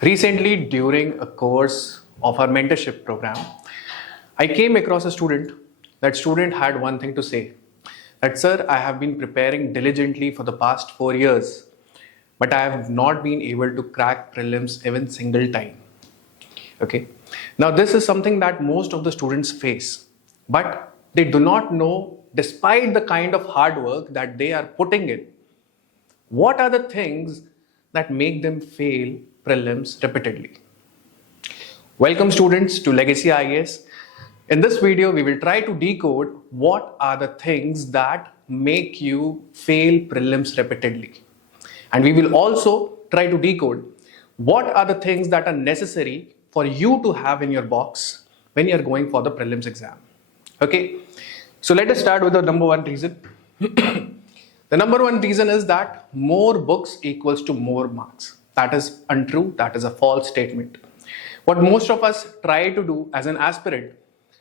Recently, during a course of our mentorship program, I came across a student. That student had one thing to say that, sir, I have been preparing diligently for the past 4 years, but I have not been able to crack prelims even single time. Okay. Now, this is something that most of the students face, but they do not know, despite the kind of hard work that they are putting in, what are the things that make them fail prelims repeatedly. Welcome students to Legacy IAS. In this video, we will try to decode what are the things that make you fail prelims repeatedly. And we will also try to decode what are the things that are necessary for you to have in your box when you're going for the prelims exam. Okay, so let us start with the number one reason. The number one reason is that more books equals to more marks. That is untrue, that is a false statement. What most of us try to do as an aspirant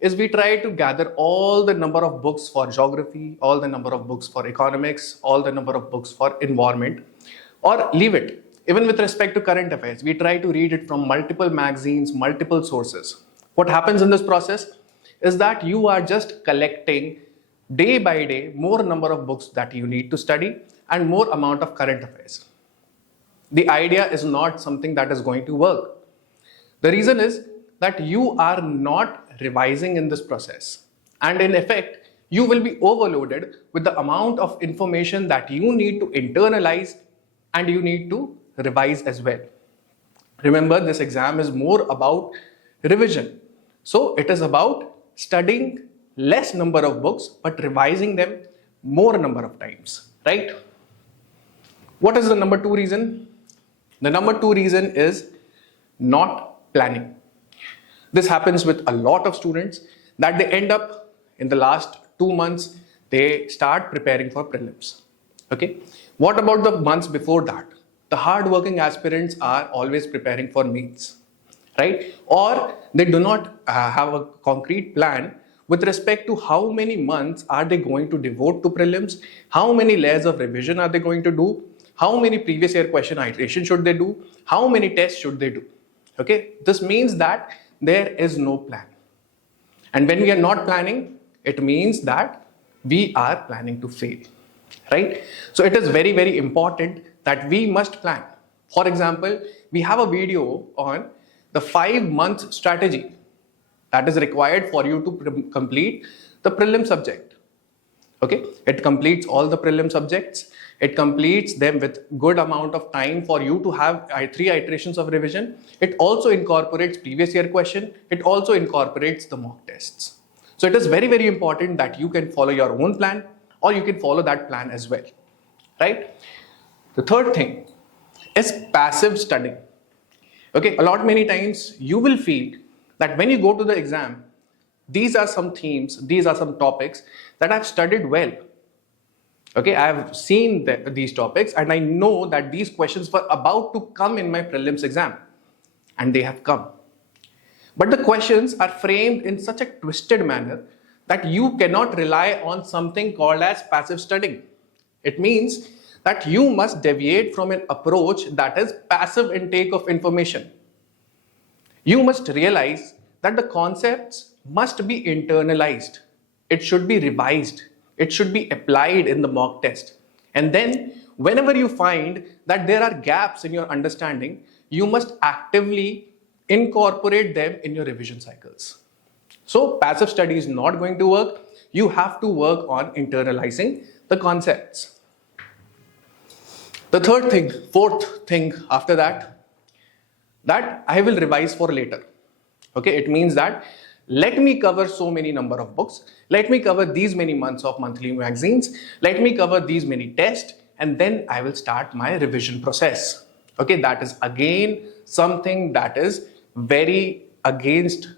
is we try to gather all the number of books for geography, all the number of books for economics, all the number of books for environment, or leave it. Even with respect to current affairs, we try to read it from multiple magazines, multiple sources. What happens in this process is that you are just collecting day by day more number of books that you need to study and more amount of current affairs. The idea is not something that is going to work. The reason is that you are not revising in this process, and in effect you will be overloaded with the amount of information that you need to internalize and you need to revise as well. Remember, this exam is more about revision, so it is about studying less number of books but revising them more number of times, right? What is the number two reason? The number two reason is not planning. This happens with a lot of students that they end up in the last 2 months, they start preparing for prelims. Okay. What about the months before that? The hard-working aspirants are always preparing for meets, right? Or they do not have a concrete plan with respect to how many months are they going to devote to prelims, how many layers of revision are they going to do, how many previous year question iteration should they do, how many tests should they do. Okay, this means that there is no plan. And when we are not planning, it means that we are planning to fail, right? So it is very, very important that we must plan. For example, we have a video on the 5-month strategy that is required for you to complete the prelim subject. Okay, it completes all the prelim subjects. It completes them with good amount of time for you to have 3 iterations of revision. It also incorporates previous year question. It also incorporates the mock tests. So it is very, very important that you can follow your own plan or you can follow that plan as well, right? The third thing is passive studying. Okay, many times you will feel that when you go to the exam, these are some themes, these are some topics that I've studied well. Okay, I have seen these topics and I know that these questions were about to come in my prelims exam and they have come. But the questions are framed in such a twisted manner that you cannot rely on something called as passive studying. It means that you must deviate from an approach that is passive intake of information. You must realize that the concepts must be internalized. It should be revised. It should be applied in the mock test. And then whenever you find that there are gaps in your understanding, you must actively incorporate them in your revision cycles. So passive study is not going to work. You have to work on internalizing the concepts. The fourth thing after that I will revise for later. Okay, it means that let me cover so many number of books, let me cover these many months of monthly magazines, let me cover these many tests, and then I will start my revision process. Okay, that is again something that is very against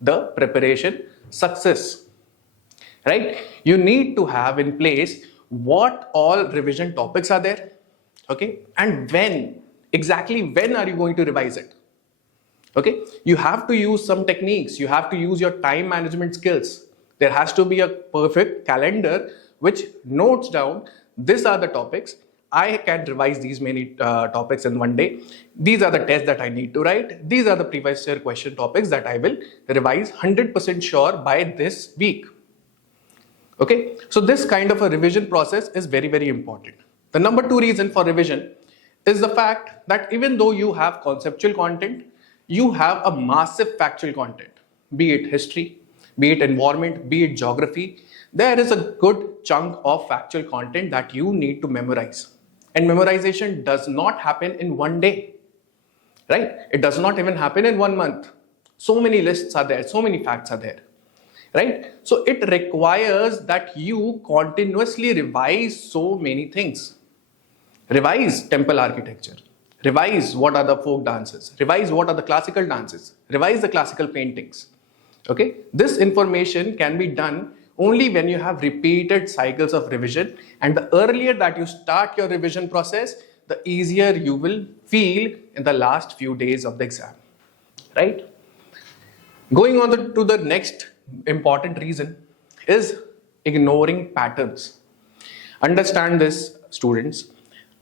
the preparation success, right? You need to have in place what all revision topics are there, okay, and exactly when are you going to revise it. Okay, you have to use some techniques, you have to use your time management skills. There has to be a perfect calendar which notes down these are the topics I can revise these many topics in one day. These are the tests that I need to write. These are the previous year question topics that I will revise 100% sure by this week. Okay, so this kind of a revision process is very, very important. The number 2 reason for revision is the fact that even though you have conceptual content, you have a massive factual content, be it history, be it environment, be it geography. There is a good chunk of factual content that you need to memorize. And memorization does not happen in one day, right? It does not even happen in 1 month. So many lists are there, so many facts are there, right? So it requires that you continuously revise so many things. Revise temple architecture, revise what are the folk dances, revise what are the classical dances, revise the classical paintings. Okay, this information can be done only when you have repeated cycles of revision, and the earlier that you start your revision process, the easier you will feel in the last few days of the exam, right? Going on to the next important reason is ignoring patterns. Understand this, students,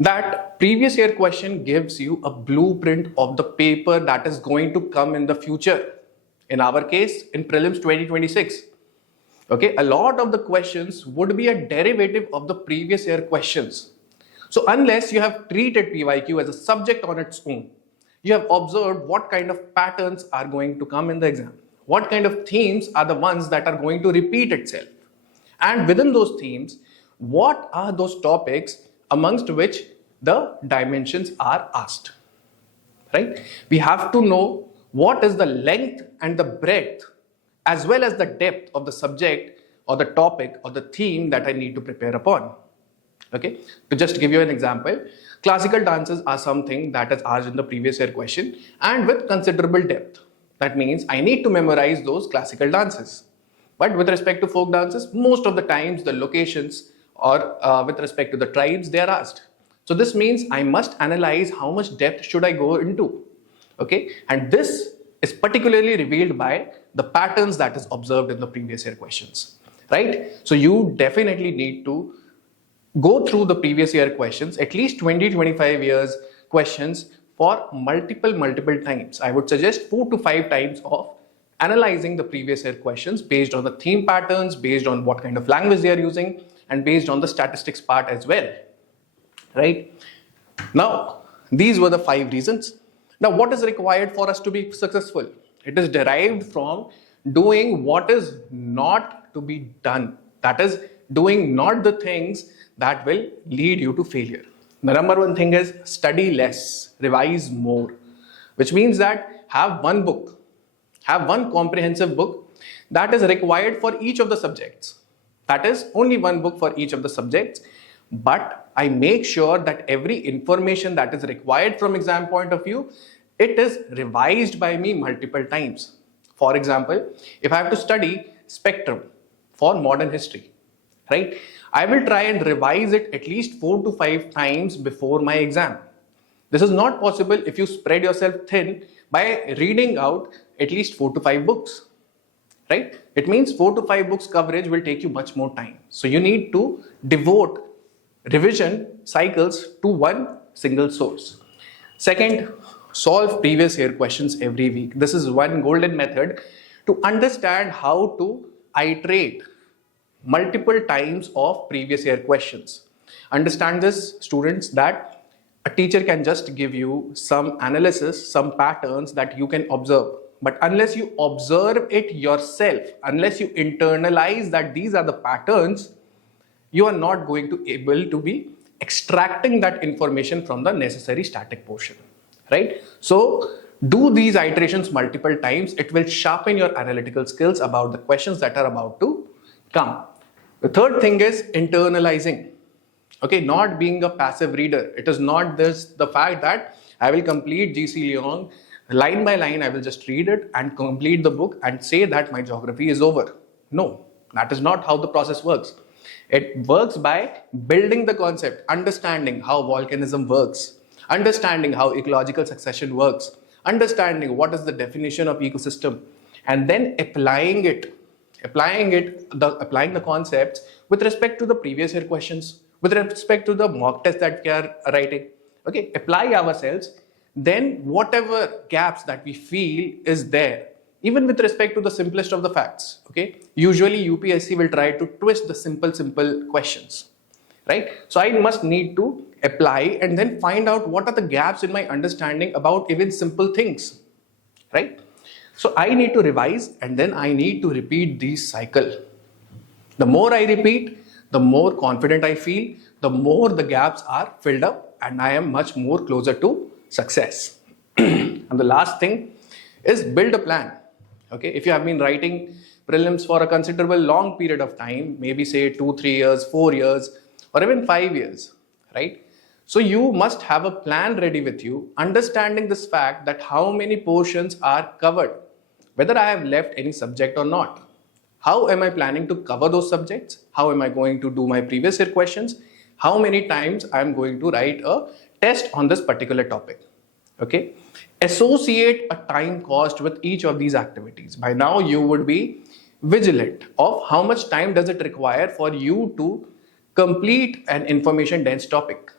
that previous year question gives you a blueprint of the paper that is going to come in the future. In our case, in Prelims 2026. Okay, a lot of the questions would be a derivative of the previous year questions. So unless you have treated PYQ as a subject on its own, you have observed what kind of patterns are going to come in the exam, what kind of themes are the ones that are going to repeat itself, and within those themes, what are those topics amongst which the dimensions are asked, right? We have to know what is the length and the breadth as well as the depth of the subject or the topic or the theme that I need to prepare upon. Okay, to just give you an example, classical dances are something that is asked in the previous year question and with considerable depth. That means I need to memorize those classical dances. But with respect to folk dances, most of the times the locations or with respect to the tribes, they are asked. So this means I must analyze how much depth should I go into. Okay, and this is particularly revealed by the patterns that is observed in the previous year questions, right? So you definitely need to go through the previous year questions, at least 20-25 years questions for multiple times. I would suggest 4 to 5 times of analyzing the previous year questions based on the theme patterns, based on what kind of language they are using, and based on the statistics part as well, right? Now, these were the 5 reasons. Now, what is required for us to be successful? It is derived from doing what is not to be done. That is, doing not the things that will lead you to failure. The number 1 thing is study less, revise more, which means that have one book, have one comprehensive book that is required for each of the subjects. That is only one book for each of the subjects, but I make sure that every information that is required from exam point of view, it is revised by me multiple times. For example, if I have to study spectrum for modern history, right? I will try and revise it at least 4 to 5 times before my exam. This is not possible if you spread yourself thin by reading out at least 4 to 5 books, right? It means 4 to 5 books coverage will take you much more time. So you need to devote revision cycles to one single source. Second, solve previous year questions every week. This is one golden method to understand how to iterate multiple times of previous year questions. Understand this, students, that a teacher can just give you some analysis, some patterns that you can observe. But unless you observe it yourself, unless you internalize that these are the patterns, you are not going to able to be extracting that information from the necessary static portion, right? So do these iterations multiple times. It will sharpen your analytical skills about the questions that are about to come. The third thing is internalizing. Okay, not being a passive reader. It is not the fact that I will complete GC Leong line by line. I will just read it and complete the book and say that my geography is over. No, that is not how the process works. It works by building the concept, understanding how volcanism works, understanding how ecological succession works, understanding what is the definition of ecosystem, and then applying the concepts with respect to the previous year questions. with respect to the mock test that we are writing. Okay, apply ourselves, then whatever gaps that we feel is there, even with respect to the simplest of the facts. Okay, usually UPSC will try to twist the simple questions, right? So I must need to apply and then find out what are the gaps in my understanding about even simple things, right? So I need to revise and then I need to repeat this cycle. The more I repeat, the more confident I feel, the more the gaps are filled up and I am much more closer to success. And the last thing is build a plan. Okay, if you have been writing prelims for a considerable long period of time, maybe say 2, 3 years, 4 years, or even 5 years, right? So you must have a plan ready with you, understanding this fact that how many portions are covered, whether I have left any subject or not. How am I planning to cover those subjects? How am I going to do my previous year questions? How many times I am going to write a test on this particular topic? Okay. Associate a time cost with each of these activities. By now you would be vigilant of how much time does it require for you to complete an information dense topic.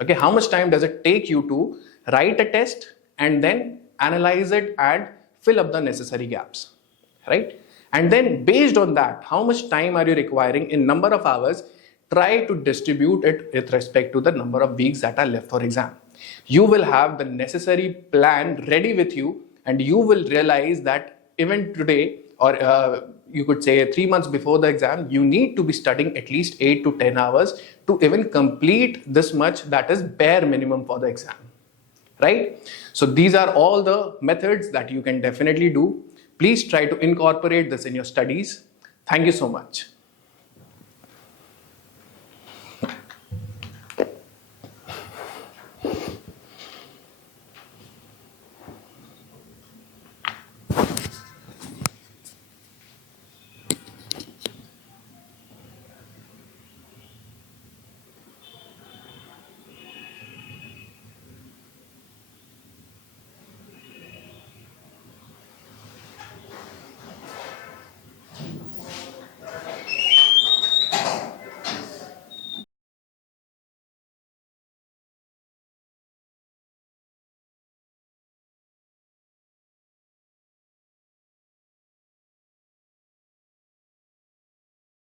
Okay, how much time does it take you to write a test and then analyze it and fill up the necessary gaps, right? And then based on that, how much time are you requiring in number of hours? Try to distribute it with respect to the number of weeks that are left for exam. You will have the necessary plan ready with you and you will realize that even today, or you could say 3 months before the exam, you need to be studying at least 8 to 10 hours to even complete this much, that is bare minimum for the exam, right? So these are all the methods that you can definitely do. Please try to incorporate this in your studies. Thank you so much.